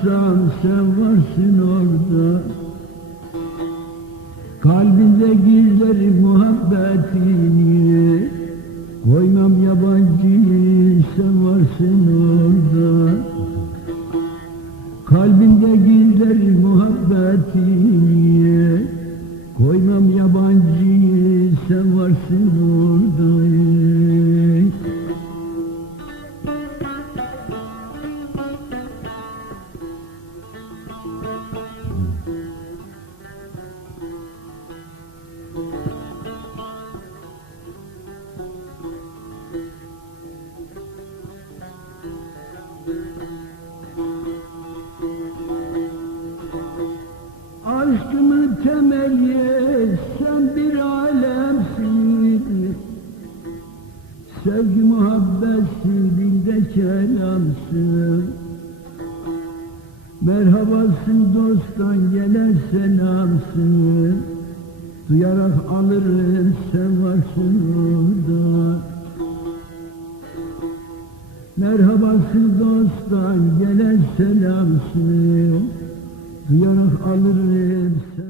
toprağım sen varsın orada. Kalbinde gizleri muhabbetini. Koymam yabancı sen varsın orada. Kalbinde gizleri muhabbetini. Koymam yabancı Aşkımın temeli sen bir alemsin. Sevgi muhabbetsin dilde Merhabasın dosttan gelen selamsın Duyarak alır sen varsın orada. Merhabasız dosttan gelen selamsın. Duyarak alır sen